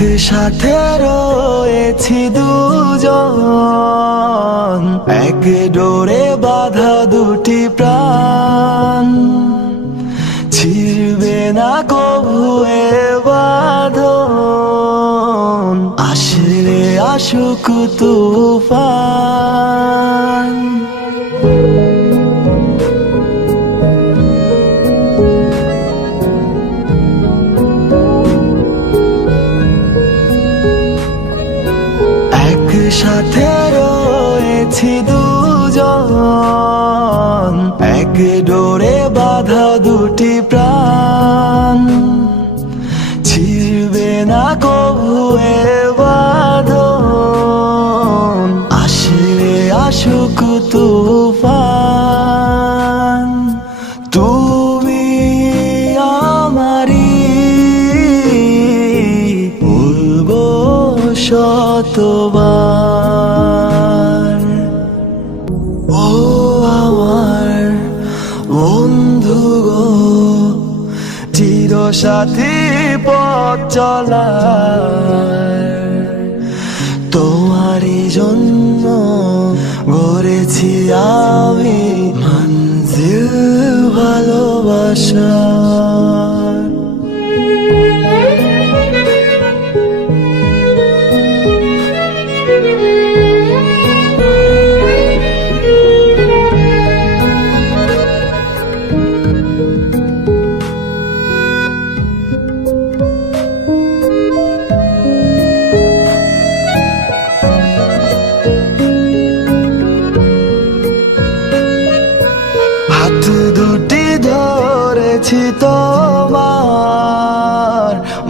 একসাথে রয়েছি দুজন। এক ডোরে বাধা দুটি প্রাণ। ছিড়বে না এ বাঁধন। আসলে আসুক তুফান। একসাথে রয়েছি দুজন। এক ডোরে বাধা দুটি প্রাণ। ছিড়বে না কবু এ বাঁধন। আসলে আসুক তুফান। তুমি আমারি বলব শতবার সাথী পথ চলা তোমারই জন্য গড়েছি আমি মঞ্জিল ভালোবাসা। ধরেছি তোমার,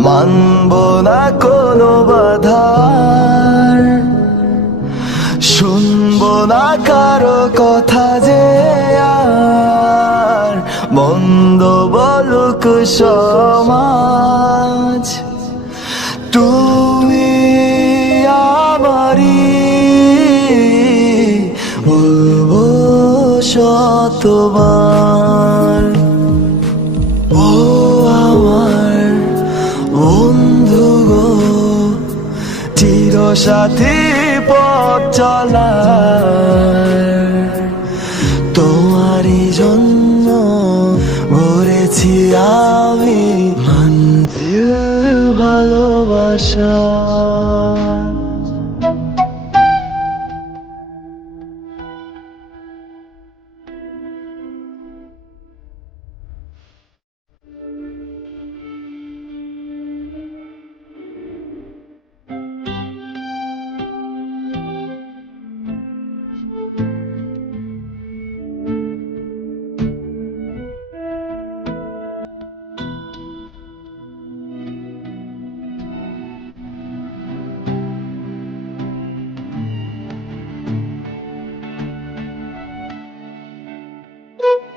মানব না কোনো বাধার। শুনব না কারও কথা যে আর, মন্দ বলুক সমাজ। তুমি আমারি বলব শতবার সাথী পথ চলার তোমারই জন্য ভরেছি আমি ভালোবাসা।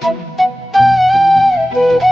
Thank you.